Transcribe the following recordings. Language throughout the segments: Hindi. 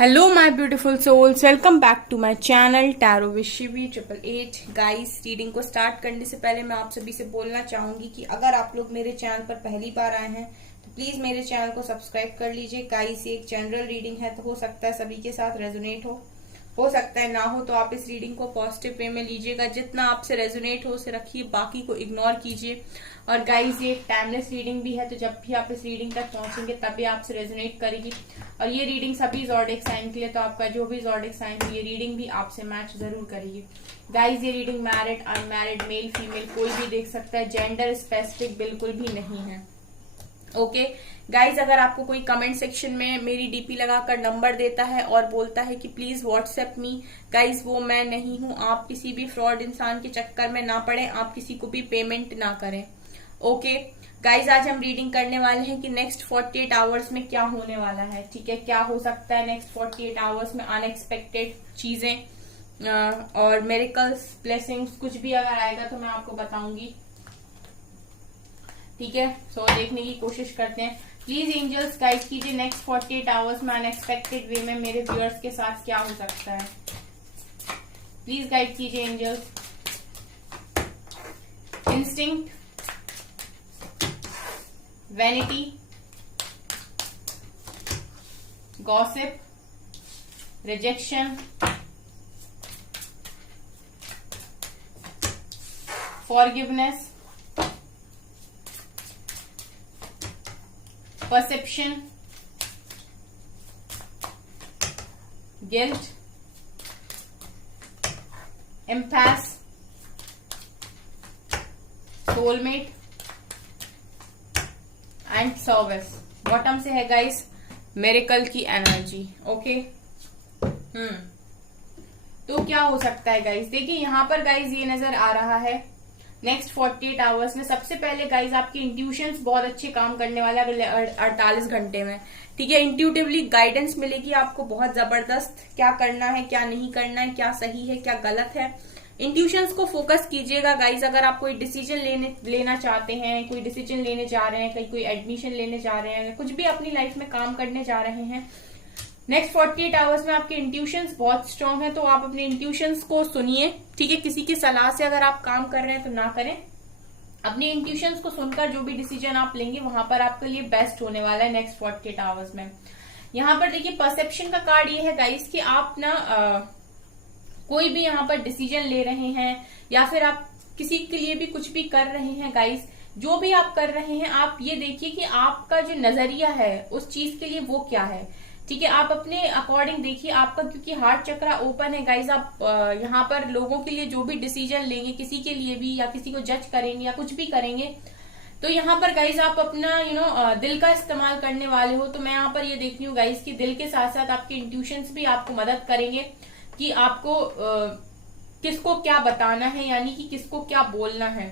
Hello my beautiful souls, welcome back to my channel tarot with Shivi 888। Guys, reading को स्टार्ट करने से पहले मैं आप सभी से बोलना चाहूंगी कि अगर आप लोग मेरे चैनल पर पहली बार आए हैं तो प्लीज मेरे चैनल को सब्सक्राइब कर लीजिए। गाइस, ये एक जनरल रीडिंग है तो हो सकता है सभी के साथ रेजोनेट हो सकता है ना हो, तो आप इस रीडिंग को पॉजिटिव वे में लीजिएगा। जितना आपसे रेजोनेट हो उसे रखिए, बाकी को इग्नोर कीजिए। और गाइस, ये एक टाइमलेस रीडिंग भी है, तो जब भी आप इस रीडिंग तक पहुंचेंगे तभी आपसे रेजोनेट करेगी। और ये रीडिंग सभी ज़ोडिएक साइन के लिए, तो आपका जो भी ज़ोडिएक साइन है ये रीडिंग भी आपसे मैच जरूर करेगी। गाइस, ये reading married, unmarried, male female कोई भी देख सकता है, जेंडर स्पेसिफिक बिल्कुल भी नहीं है। ओके गाइज, अगर आपको कोई कमेंट सेक्शन में मेरी डीपी लगाकर नंबर देता है और बोलता है कि प्लीज व्हाट्सएप मी, गाइज वो मैं नहीं हूं। आप किसी भी फ्रॉड इंसान के चक्कर में ना पड़े, आप किसी को भी पेमेंट ना करें। ओके गाइज, आज हम रीडिंग करने वाले हैं कि नेक्स्ट 48 आवर्स में क्या होने वाला है। ठीक है, क्या हो सकता है नेक्स्ट 48 आवर्स में, अनएक्सपेक्टेड चीजें और मिरेकल्स, ब्लेसिंग्स, कुछ भी अगर आएगा तो मैं आपको बताऊंगी। ठीक है, सो देखने की कोशिश करते हैं। प्लीज एंजल्स गाइड कीजिए नेक्स्ट 48 आवर्स में अनएक्सपेक्टेड वे में मेरे व्यूअर्स के साथ क्या हो सकता है। प्लीज गाइड कीजिए angels. Instinct, vanity, gossip, rejection, forgiveness, perception, guilt, impasse, soulmate and service. Bottom से है गाइस मिरेकल की एनर्जी। ओके, तो क्या हो सकता है गाइस, देखिए यहाँ पर गाइस ये नजर आ रहा है नेक्स्ट 48 आवर्स में। सबसे पहले गाइज आपकी इंट्यूशंस बहुत अच्छे काम करने वाला है 48 घंटे में। ठीक है, इंट्यूटिवली गाइडेंस मिलेगी आपको बहुत जबरदस्त, क्या करना है क्या नहीं करना है, क्या सही है क्या गलत है। इंट्यूशंस को फोकस कीजिएगा गाइज। अगर आप कोई डिसीजन लेना चाहते हैं, कोई डिसीजन लेने जा रहे हैं, कहीं कोई एडमिशन लेने जा रहे हैं, कुछ भी अपनी लाइफ में काम करने जा रहे हैं, नेक्स्ट 48 आवर्स में आपके इंट्यूशंस बहुत स्ट्रांग है, तो आप अपने इंट्यूशंस को सुनिए। ठीक है, किसी की सलाह से अगर आप काम कर रहे हैं तो ना करें। अपने इंट्यूशंस को सुनकर जो भी डिसीजन आप लेंगे वहां पर आपके लिए बेस्ट होने वाला है नेक्स्ट 48 आवर्स में। यहाँ पर देखिए परसेप्शन का कार्ड ये है गाइस कि आप ना कोई भी यहाँ पर डिसीजन ले रहे हैं या फिर आप किसी के लिए भी कुछ भी कर रहे हैं गाइस, जो भी आप कर रहे हैं आप ये देखिए कि आपका जो नजरिया है उस चीज के लिए वो क्या है। ठीक है, आप अपने अकॉर्डिंग देखिए आपका, क्योंकि हार्ट चक्रा ओपन है गाइज। आप यहाँ पर लोगों के लिए जो भी डिसीजन लेंगे, किसी के लिए भी या किसी को जज करेंगे या कुछ भी करेंगे, तो यहाँ पर गाइज आप अपना दिल का इस्तेमाल करने वाले हो। तो मैं यहाँ पर ये देख रही हूँ गाइज कि दिल के साथ साथ आपके इंट्यूशंस भी आपको मदद करेंगे कि आपको किसको क्या बताना है, यानी कि किसको क्या बोलना है।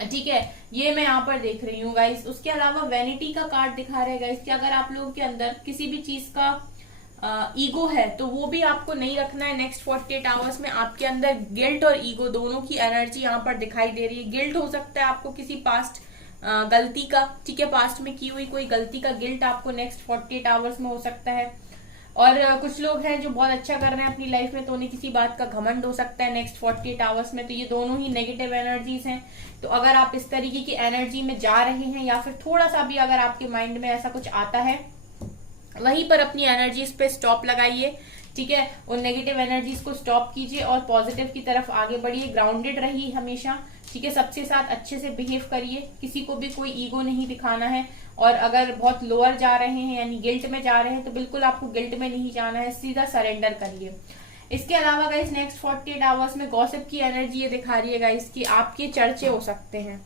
ठीक है, ये मैं यहाँ पर देख रही हूँ गाइस। उसके अलावा वैनिटी का कार्ड दिखा रहे हैं गाइस कि अगर आप लोगों के अंदर किसी भी चीज का ईगो है तो वो भी आपको नहीं रखना है नेक्स्ट 48 आवर्स में। आपके अंदर गिल्ट और ईगो दोनों की एनर्जी यहाँ पर दिखाई दे रही है। गिल्ट हो सकता है आपको किसी पास्ट गलती का, ठीक है, पास्ट में की हुई कोई गलती का गिल्ट आपको नेक्स्ट 48 आवर्स में हो सकता है। और कुछ लोग हैं जो बहुत अच्छा कर रहे हैं अपनी लाइफ में, तो उन्हें किसी बात का घमंड हो सकता है नेक्स्ट 48 आवर्स में। तो ये दोनों ही नेगेटिव एनर्जीज हैं। तो अगर आप इस तरीके की एनर्जी में जा रहे हैं या फिर थोड़ा सा भी अगर आपके माइंड में ऐसा कुछ आता है, वहीं पर अपनी एनर्जीज पे स्टॉप लगाइए। ठीक है, उन नेगेटिव एनर्जीज को स्टॉप कीजिए और पॉजिटिव की तरफ आगे बढ़िए। ग्राउंडेड रहिए हमेशा। ठीक है, सबके साथ अच्छे से बिहेव करिए, किसी को भी कोई ईगो नहीं दिखाना है। और अगर बहुत लोअर जा रहे हैं यानी गिल्ट में जा रहे हैं तो बिल्कुल आपको गिल्ट में नहीं जाना है, सीधा सरेंडर करिए। इसके अलावा गाइस नेक्स्ट 48 आवर्स में गॉसिप की एनर्जी ये दिखा रही है गाइस कि आपके चर्चे हो सकते हैं।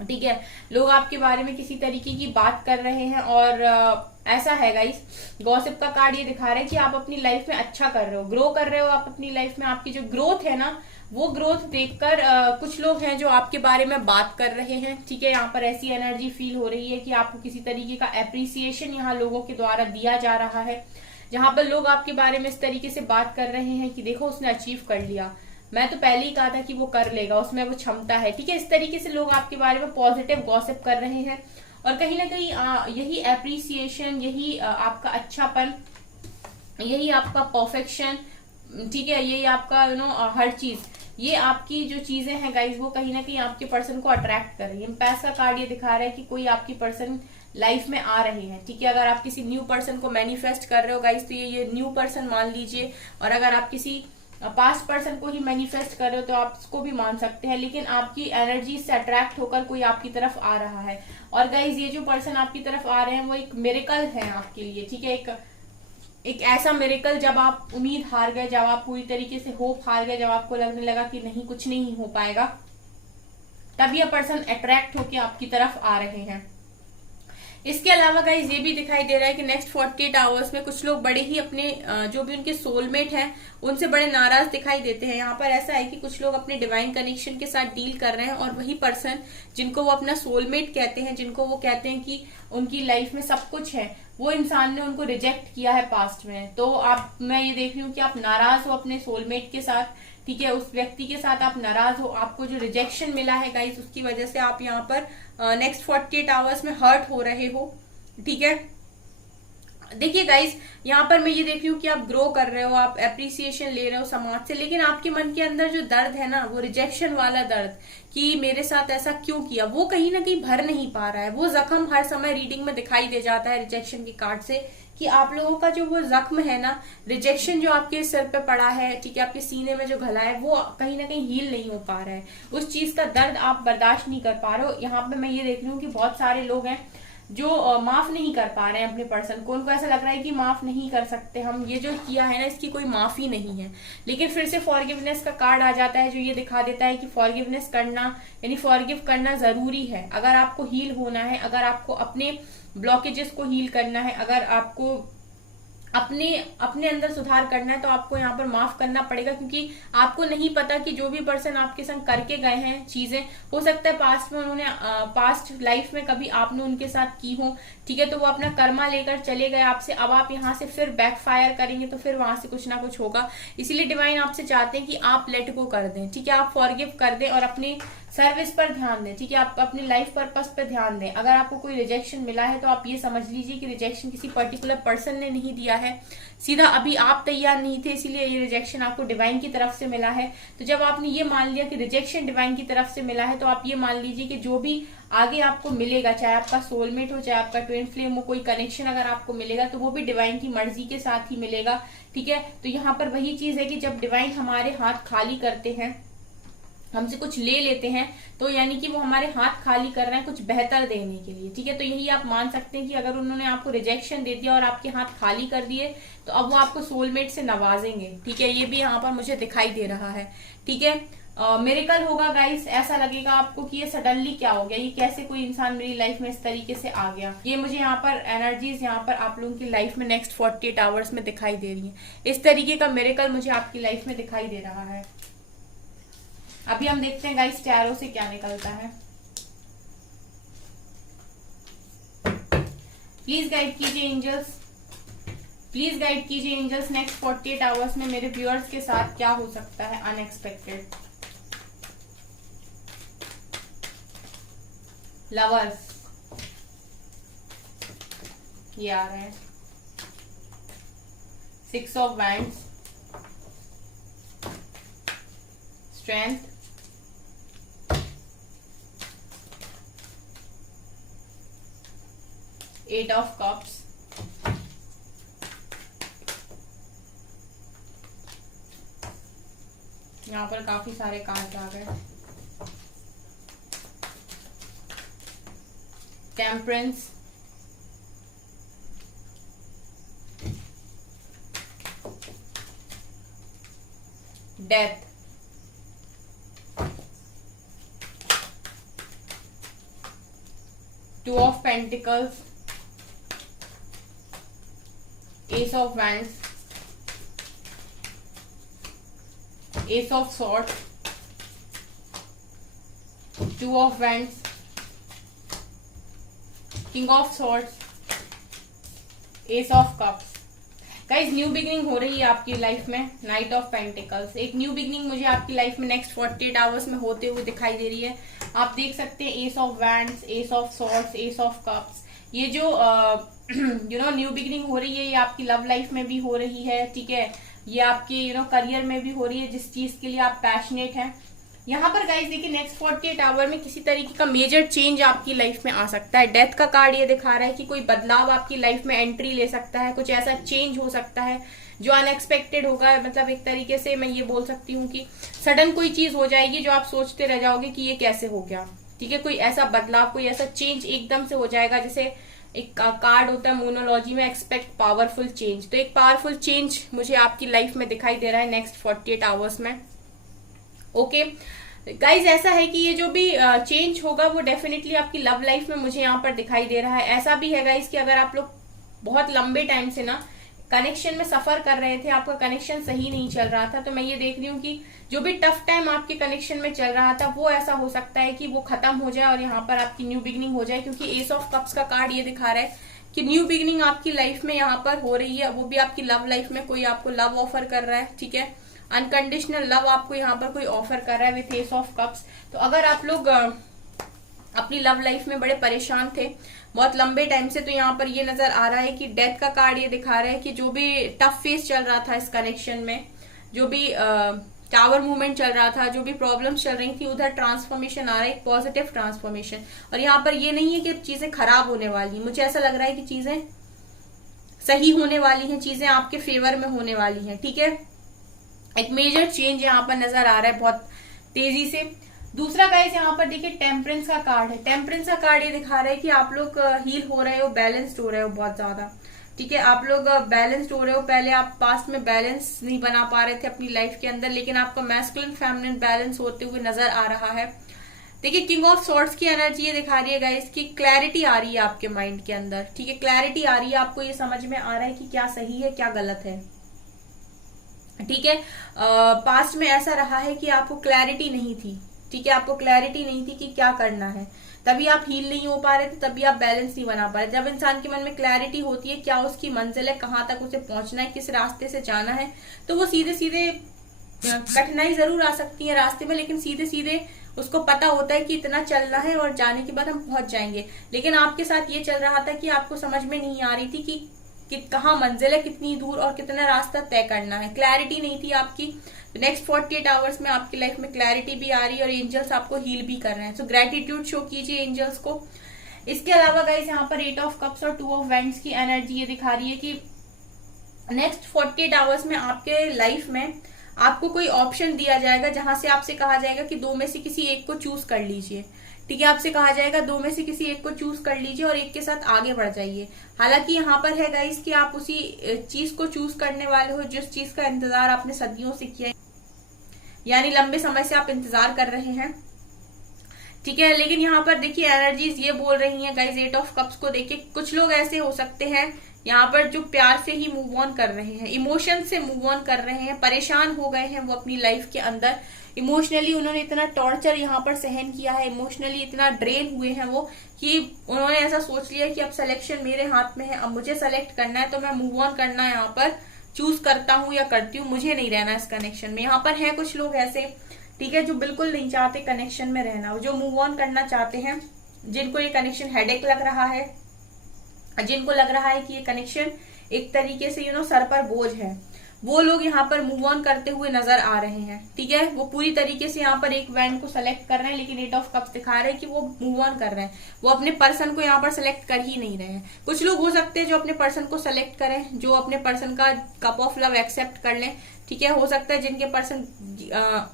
ठीक है, लोग आपके बारे में किसी तरीके की बात कर रहे हैं और ऐसा है गाइस, गॉसिप का कार्ड ये दिखा रहा है कि आप अपनी लाइफ में अच्छा कर रहे हो, ग्रो कर रहे हो आप अपनी लाइफ में। आपकी जो ग्रोथ है ना, वो ग्रोथ देखकर कुछ लोग हैं जो आपके बारे में बात कर रहे हैं। ठीक है, यहाँ पर ऐसी एनर्जी फील हो रही है कि आपको किसी तरीके का एप्रिसिएशन यहाँ लोगों के द्वारा दिया जा रहा है, जहां पर लोग आपके बारे में इस तरीके से बात कर रहे हैं कि देखो उसने अचीव कर लिया, मैं तो पहले ही कहा था कि वो कर लेगा, उसमें वो क्षमता है। ठीक है, इस तरीके से लोग आपके बारे में पॉजिटिव गॉसिप कर रहे हैं और कहीं ना कहीं यही एप्रिसिएशन, यही आपका अच्छापन यही आपका परफेक्शन, ठीक है, यही आपका हर चीज, ये आपकी जो चीजें हैं गाइज वो कहीं ना कहीं आपके पर्सन को अट्रैक्ट कर रही है। पैस का कार्ड ये दिखा रहा है कि कोई आपकी पर्सन लाइफ में आ रहे हैं, ठीक है। अगर आप किसी न्यू पर्सन को मैनिफेस्ट कर रहे हो गाइज तो ये न्यू पर्सन मान लीजिए, और अगर आप किसी पास्ट पर्सन को ही मैनिफेस्ट कर रहे हो तो आप इसको भी मान सकते हैं, लेकिन आपकी एनर्जी से अट्रैक्ट होकर कोई आपकी तरफ आ रहा है। और गाइज ये जो पर्सन आपकी तरफ आ रहे हैं वो एक मिरेकल है आपके लिए, ठीक है। एक ऐसा मिरेकल जब आप उम्मीद हार गए, जब आप पूरी तरीके से होप हार गए, जब आपको लगने लगा कि नहीं कुछ नहीं हो पाएगा, तब यह पर्सन अट्रैक्ट होके आपकी तरफ आ रहे हैं। इसके अलावा गाइज ये भी दिखाई दे रहा है कि नेक्स्ट 48 आवर्स में कुछ लोग बड़े ही अपने जो भी उनके सोलमेट हैं उनसे बड़े नाराज दिखाई देते हैं। यहाँ पर ऐसा है कि कुछ लोग अपने डिवाइन कनेक्शन के साथ डील कर रहे हैं, और वही पर्सन जिनको वो अपना सोलमेट कहते हैं, जिनको वो कहते हैं कि उनकी लाइफ में सब कुछ है, वो इंसान ने उनको रिजेक्ट किया है पास्ट में। तो मैं ये देख रही हूँ कि आप नाराज हो अपने सोलमेट के साथ, ठीक है, उस व्यक्ति के साथ आप नाराज हो। आपको जो रिजेक्शन मिला है गाइस उसकी वजह से आप यहाँ पर नेक्स्ट 48 आवर्स में हर्ट हो रहे हो, ठीक है। देखिए गाइस, यहाँ पर मैं ये देख रही हूँ कि आप ग्रो कर रहे हो, आप एप्रिसिएशन ले रहे हो समाज से, लेकिन आपके मन के अंदर जो दर्द है ना, वो रिजेक्शन वाला दर्द कि मेरे साथ ऐसा क्यों किया, वो कहीं ना कहीं भर नहीं पा रहा है। वो जख्म हर समय रीडिंग में दिखाई दे जाता है रिजेक्शन के कार्ड से, कि आप लोगों का जो वो जख्म है ना, रिजेक्शन जो आपके सिर पे पड़ा है, ठीक है, आपके सीने में जो घला है, वो कहीं ना कहीं हील नहीं हो पा रहा है। उस चीज का दर्द आप बर्दाश्त नहीं कर पा रहे हो। यहाँ पे मैं ये देख रही हूँ कि बहुत सारे लोग हैं जो माफ नहीं कर पा रहे हैं अपने पर्सन को। उनको ऐसा लग रहा है कि माफ नहीं कर सकते हम, ये जो किया है ना इसकी कोई माफी नहीं है। लेकिन फिर से फॉरगिवनेस का कार्ड आ जाता है जो ये दिखा देता है कि फॉरगिवनेस करना यानी फॉरगिव करना जरूरी है। अगर आपको हील होना है, अगर आपको अपने ब्लॉकेजेस को हील करना है, अगर आपको अपने अंदर सुधार करना है, तो आपको यहाँ पर माफ करना पड़ेगा, क्योंकि आपको नहीं पता कि जो भी पर्सन आपके संग करके गए हैं चीजें, हो सकता है पास्ट में उन्होंने पास्ट लाइफ में कभी आपने उनके साथ की हो, ठीक है, तो वो अपना कर्मा लेकर चले गए आपसे। अब आप यहाँ से फिर बैकफायर करेंगे तो फिर वहां से कुछ ना कुछ होगा। इसीलिए डिवाइन आपसे चाहते हैं कि आप लेट गो कर दें, ठीक है, आप फॉरगिव कर दें और अपनी सर्विस पर ध्यान दें, ठीक है, आप अपने लाइफ पर्पस पर ध्यान दें। अगर आपको कोई रिजेक्शन मिला है तो आप ये समझ लीजिए कि रिजेक्शन किसी पर्टिकुलर पर्सन ने नहीं दिया है, सीधा अभी आप तैयार नहीं थे, इसीलिए ये रिजेक्शन आपको डिवाइन की तरफ से मिला है। तो जब आपने ये मान लिया कि रिजेक्शन डिवाइन की तरफ से मिला है, तो आप ये मान लीजिए कि जो भी आगे आपको मिलेगा, चाहे आपका सोलमेट हो, चाहे आपका ट्विन फ्लेम हो, कोई कनेक्शन अगर आपको मिलेगा तो वो भी डिवाइन की मर्जी के साथ ही मिलेगा, ठीक है। तो यहाँ पर वही चीज है कि जब डिवाइन हमारे हाथ खाली करते हैं, हमसे कुछ ले लेते हैं, तो यानी कि वो हमारे हाथ खाली कर रहे हैं कुछ बेहतर देने के लिए, ठीक है। तो यही आप मान सकते हैं कि अगर उन्होंने आपको रिजेक्शन दे दिया और आपके हाथ खाली कर दिए, तो अब वो आपको सोलमेट से नवाजेंगे, ठीक है। ये भी यहाँ पर मुझे दिखाई दे रहा है, ठीक है। मिरेकल होगा गाइस, ऐसा लगेगा आपको कि ये सडनली क्या हो गया, ये कैसे कोई इंसान मेरी लाइफ में इस तरीके से आ गया। ये मुझे यहाँ पर एनर्जीज यहाँ पर आप लोगों की लाइफ में नेक्स्ट 48 आवर्स में दिखाई दे रही है। इस तरीके का मिरेकल मुझे आपकी लाइफ में दिखाई दे रहा है। अभी हम देखते हैं गाइस टैरो से क्या निकलता है। प्लीज गाइड कीजिए एंजल्स, प्लीज गाइड कीजिए एंजल्स, नेक्स्ट 48 आवर्स में मेरे व्यूअर्स के साथ क्या हो सकता है अनएक्सपेक्टेड। लवर्स ये आ रहे हैं, 6 of wands, strength, eight of cups, यहाँ पर काफी सारे कार्ड आ गए, temperance, death, two of pentacles, ace of wands, ace of swords, two of wands, king of swords, ace of cups. Guys new beginning हो रही है आपकी लाइफ में, नाइट ऑफ पेंटिकल्स। एक न्यू बिगिनिंग मुझे आपकी लाइफ में नेक्स्ट 48 आवर्स में होते हुए दिखाई दे रही है। आप देख सकते हैं S of wands, ace of swords, ace of cups, ये जो न्यू बिगिनिंग हो रही है, ये आपकी लव लाइफ में भी हो रही है, ठीक है, ये आपके करियर में भी हो रही है, जिस चीज के लिए आप पैशनेट हैं। यहाँ पर गाइस देखिए नेक्स्ट 48 आवर में किसी तरीके का मेजर चेंज आपकी लाइफ में आ सकता है। डेथ का कार्ड ये दिखा रहा है कि कोई बदलाव आपकी लाइफ में एंट्री ले सकता है, कुछ ऐसा चेंज हो सकता है जो अनएक्सपेक्टेड होगा। मतलब एक तरीके से मैं ये बोल सकती हूँ कि सडन कोई चीज हो जाएगी जो आप सोचते रह जाओगे कि ये कैसे हो गया, ठीक है। कोई ऐसा बदलाव, कोई ऐसा चेंज एकदम से हो जाएगा। जैसे एक कार्ड होता है मोनोलॉजी में, एक्सपेक्ट पावरफुल चेंज, तो एक पावरफुल चेंज मुझे आपकी लाइफ में दिखाई दे रहा है नेक्स्ट 48 आवर्स में। ओके गाइज, ऐसा है कि ये जो भी चेंज होगा वो डेफिनेटली आपकी लव लाइफ में मुझे यहाँ पर दिखाई दे रहा है। ऐसा भी है गाइज कि अगर आप लोग बहुत लंबे टाइम से ना कनेक्शन में सफर कर रहे थे, आपका कनेक्शन सही नहीं चल रहा था, तो मैं ये देख रही हूँ कि जो भी टफ टाइम आपके कनेक्शन में चल रहा था वो ऐसा हो सकता है कि वो खत्म हो जाए और यहाँ पर आपकी न्यू बिगिनिंग हो जाए। क्योंकि एस ऑफ कप्स का कार्ड ये दिखा रहा है कि न्यू बिगिनिंग आपकी लाइफ में यहाँ पर हो रही है, वो भी आपकी लव लाइफ में। कोई आपको लव ऑफर कर रहा है, ठीक है, अनकंडीशनल लव आपको यहाँ पर कोई ऑफर कर रहा है विथ एस ऑफ कप्स। तो अगर आप लोग अपनी लव लाइफ में बड़े परेशान थे बहुत लंबे टाइम से, तो यहाँ पर ये नजर आ रहा है कि डेथ का कार्ड ये दिखा रहा है कि जो भी टफ फेस चल रहा था इस कनेक्शन में, जो भी टावर मूवमेंट चल रहा था, जो भी प्रॉब्लम्स चल रही थी, उधर ट्रांसफॉर्मेशन आ रहा है, एक पॉजिटिव ट्रांसफॉर्मेशन। और यहाँ पर ये नहीं है कि चीजें खराब होने वाली, मुझे ऐसा लग रहा है कि चीजें सही होने वाली हैं, चीजें आपके फेवर में होने वाली हैं, ठीक है। एक मेजर चेंज यहाँ पर नजर आ रहा है बहुत तेजी से। दूसरा गाइस यहाँ पर देखिए टेम्परेंस का कार्ड है। टेम्परेंस का कार्ड ये दिखा रहा है कि आप लोग हील हो रहे हो, बैलेंस्ड हो रहे हो बहुत ज्यादा, ठीक है। आप लोग बैलेंस्ड हो रहे हो। पहले आप पास्ट में बैलेंस नहीं बना पा रहे थे अपनी लाइफ के अंदर, लेकिन आपका मैस्कुलिन फेमिनिन बैलेंस होते हुए नजर आ रहा है। देखिए किंग ऑफ सॉर्ड्स की एनर्जी ये दिखा रही है गाइस कि क्लैरिटी आ रही है आपके माइंड के अंदर, ठीक है, क्लैरिटी आ रही है, आपको ये समझ में आ रहा है कि क्या सही है क्या गलत है, ठीक है। पास्ट में ऐसा रहा है कि आपको क्लैरिटी नहीं थी, ठीक है, आपको क्लैरिटी नहीं थी कि क्या करना है, तभी आप हील नहीं हो पा रहे थे, तभी आप बैलेंस नहीं बना पा रहे। जब इंसान के मन में क्लैरिटी होती है क्या उसकी मंजिल है, कहाँ तक उसे पहुंचना है, किस रास्ते से जाना है, तो वो सीधे सीधे, कठिनाई जरूर आ सकती है रास्ते में, लेकिन सीधे सीधे उसको पता होता है कि इतना चलना है और जाने के बाद हम पहुंच जाएंगे। लेकिन आपके साथ ये चल रहा था कि आपको समझ में नहीं आ रही थी कि कहाँ मंजिल है, कितनी दूर और कितना रास्ता तय करना है, क्लैरिटी नहीं थी आपकी। नेक्स्ट 48 आवर्स में आपकी लाइफ में क्लैरिटी भी आ रही है और एंजल्स आपको हील भी कर रहे हैं। सो ग्रेटिट्यूड शो कीजिए एंजल्स को। इसके अलावा गाइस यहाँ पर 8 ऑफ कप्स और 2 ऑफ वैंड्स की एनर्जी ये दिखा रही है कि नेक्स्ट 48 आवर्स में आपके लाइफ में आपको कोई ऑप्शन दिया जाएगा जहां से आपसे कहा जाएगा कि दो में से किसी एक को चूज कर लीजिए, ठीक है। आपसे कहा जाएगा दो में से किसी एक को चूज कर लीजिए और एक के साथ आगे बढ़ जाइए। हालांकि यहाँ पर है गाइस कि आप उसी चीज को चूज करने वाले हो जिस चीज का इंतजार आपने सदियों से किया, यानी लंबे समय से आप इंतजार कर रहे हैं, ठीक है। लेकिन यहाँ पर देखिए एनर्जीज ये बोल रही हैं गाइस 8 ऑफ कप्स को देखिए, कुछ लोग ऐसे हो सकते हैं यहाँ पर जो प्यार से ही मूव ऑन कर रहे हैं, इमोशन से मूव ऑन कर रहे हैं, परेशान हो गए हैं वो अपनी लाइफ के अंदर। इमोशनली उन्होंने इतना टॉर्चर यहाँ पर सहन किया है, इमोशनली इतना ड्रेन हुए हैं वो कि उन्होंने ऐसा सोच लिया कि अब सिलेक्शन मेरे हाथ में है, अब मुझे सेलेक्ट करना है, तो मैं मूव ऑन करना यहाँ पर चूज करता हूँ या करती हूँ, मुझे नहीं रहना इस कनेक्शन में। यहाँ पर है कुछ लोग ऐसे, ठीक है, जो बिल्कुल नहीं चाहते कनेक्शन में रहना, जो मूव ऑन करना चाहते हैं, जिनको ये कनेक्शन हेडेक लग रहा है, जिनको लग रहा है कि ये कनेक्शन एक तरीके से सर पर बोझ है, वो लोग यहाँ पर मूव ऑन करते हुए नजर आ रहे हैं, ठीक है। वो पूरी तरीके से यहाँ पर एक वैंड को सेलेक्ट कर रहे हैं, लेकिन 8 ऑफ कप्स दिखा रहे हैं कि वो मूव ऑन कर रहे हैं, वो अपने पर्सन को यहाँ पर सेलेक्ट कर ही नहीं रहे हैं। कुछ लोग हो सकते हैं जो अपने पर्सन को सेलेक्ट करें, जो अपने पर्सन का कप ऑफ लव एक्सेप्ट कर लें, ठीक है। हो सकता है जिनके पर्सन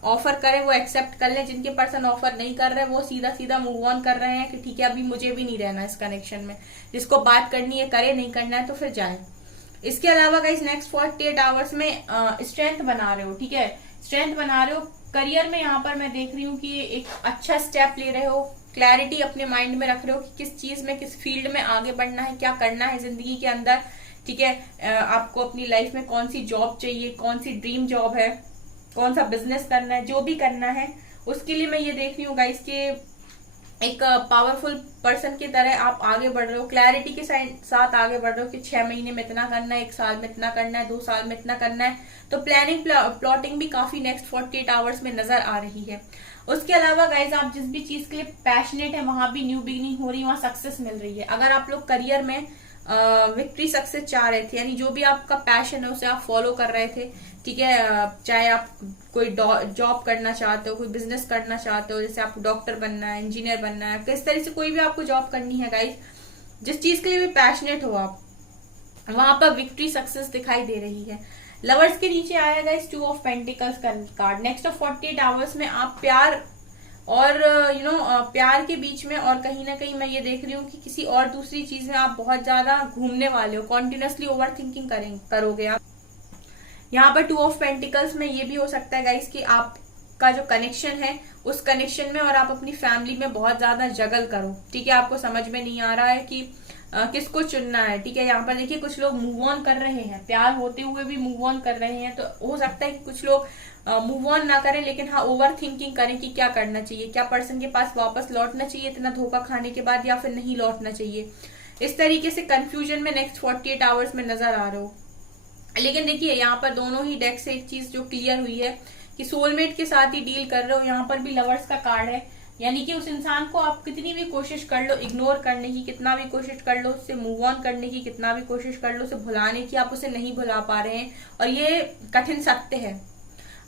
ऑफर करें वो एक्सेप्ट कर लें, जिनके पर्सन ऑफर नहीं कर रहे वो सीधा सीधा मूव ऑन कर रहे हैं कि ठीक है अभी मुझे भी नहीं रहना इस कनेक्शन में, जिसको बात करनी है करे, नहीं करना है तो फिर जाए। इसके अलावा गाइस नेक्स्ट 48 आवर्स में स्ट्रेंथ बना रहे हो, ठीक है, स्ट्रेंथ बना रहे हो। करियर में यहाँ पर मैं देख रही हूँ कि एक अच्छा स्टेप ले रहे हो, क्लैरिटी अपने माइंड में रख रहे हो कि किस चीज में, किस फील्ड में आगे बढ़ना है, क्या करना है जिंदगी के अंदर, ठीक है। आपको अपनी लाइफ में कौन सी जॉब चाहिए, कौन सी ड्रीम जॉब है, कौन सा बिजनेस करना है, जो भी करना है उसके लिए मैं ये देख रही हूँ गाइस के एक पावरफुल पर्सन की तरह आप आगे बढ़ रहे हो, क्लैरिटी के साथ आगे बढ़ रहे हो कि 6 महीने में इतना करना है, 1 साल में इतना करना है, 2 साल में इतना करना है। तो प्लानिंग प्लॉटिंग भी काफी नेक्स्ट 48 आवर्स में नजर आ रही है। उसके अलावा गाइज आप जिस भी चीज के लिए पैशनेट है वहां भी न्यू बिगिनिंग हो रही है, वहां सक्सेस मिल रही है। अगर आप लोग करियर में विक्ट्री सक्सेस चाह रहे थे, यानी जो भी आपका पैशन है उसे आप फॉलो कर रहे थे, ठीक है। चाहे आप कोई जॉब करना चाहते हो, कोई बिजनेस करना चाहते हो, जैसे आपको डॉक्टर बनना है, इंजीनियर बनना है, किस तरह से कोई भी आपको जॉब करनी है गाइस, जिस चीज के लिए भी पैशनेट हो आप, वहां पर विक्ट्री सक्सेस दिखाई दे रही है। लवर्स के नीचे आया गाइस 2 ऑफ पेंटिकल्स का कार्ड। नेक्स्ट ऑफ 48 आवर्स में आप प्यार और प्यार के बीच में, और कहीं ना कहीं मैं ये देख रही हूँ कि किसी और दूसरी चीज में आप बहुत ज्यादा घूमने वाले हो, कॉन्टिन्यूसली ओवर थिंकिंग करोगे आप। यहाँ पर 2 ऑफ पेंटिकल्स में ये भी हो सकता है गाइस कि आपका जो कनेक्शन है उस कनेक्शन में और आप अपनी फैमिली में बहुत ज्यादा जगल करो, ठीक है। आपको समझ में नहीं आ रहा है कि किसको चुनना है, ठीक है। यहाँ पर देखिए कुछ लोग मूव ऑन कर रहे हैं, प्यार होते हुए भी मूव ऑन कर रहे हैं, तो हो सकता है कि कुछ लोग मूव ऑन ना करें, लेकिन हाँ ओवर थिंकिंग करें कि क्या करना चाहिए, क्या पर्सन के पास वापस लौटना चाहिए इतना धोखा खाने के बाद, या फिर नहीं लौटना चाहिए। इस तरीके से कंफ्यूजन में नेक्स्ट 48 आवर्स में नजर आ रहे हो। लेकिन देखिए यहाँ पर दोनों ही डेक से एक चीज जो क्लियर हुई है कि सोलमेट के साथ ही डील कर रहे हो। यहाँ पर भी लवर्स का कार्ड है, यानी कि उस इंसान को आप कितनी भी कोशिश कर लो, इग्नोर करने की कितना भी कोशिश कर लो, उससे मूव ऑन करने की कितना भी कोशिश कर लो, उसे भुलाने की, आप उसे नहीं भुला पा रहे हैं। और ये कठिन सत्य है,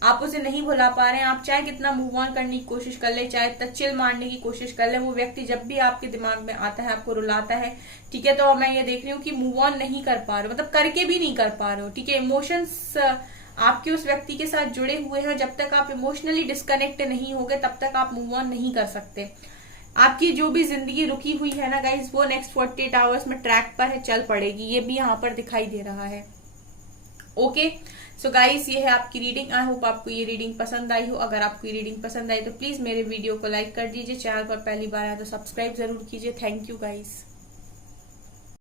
आप उसे नहीं भुला पा रहे हैं। आप चाहे कितना मूव ऑन करने की कोशिश कर ले, चाहे तच्चिल मारने की कोशिश कर ले, वो व्यक्ति जब भी आपके दिमाग में आता है आपको रुलाता है, ठीक है। तो मैं ये देख रही हूँ कि मूव ऑन नहीं कर पा रहे हो, मतलब करके भी नहीं कर पा रहे हो, ठीक है। इमोशंस आपके उस व्यक्ति के साथ जुड़े हुए हैं, जब तक आप इमोशनली डिस्कनेक्ट नहीं होगे तब तक आप मूव ऑन नहीं कर सकते। आपकी जो भी जिंदगी रुकी हुई है ना गाइज, वो नेक्स्ट 48 आवर्स में ट्रैक पर है, चल पड़ेगी, ये भी यहाँ पर दिखाई दे रहा है। ओके सो गाइस, ये है आपकी रीडिंग। आई होप आपको ये रीडिंग पसंद आई हो। अगर आपको ये रीडिंग पसंद आई तो प्लीज मेरे वीडियो को लाइक कर दीजिए, चैनल पर पहली बार आए तो सब्सक्राइब जरूर कीजिए। Thank you guys.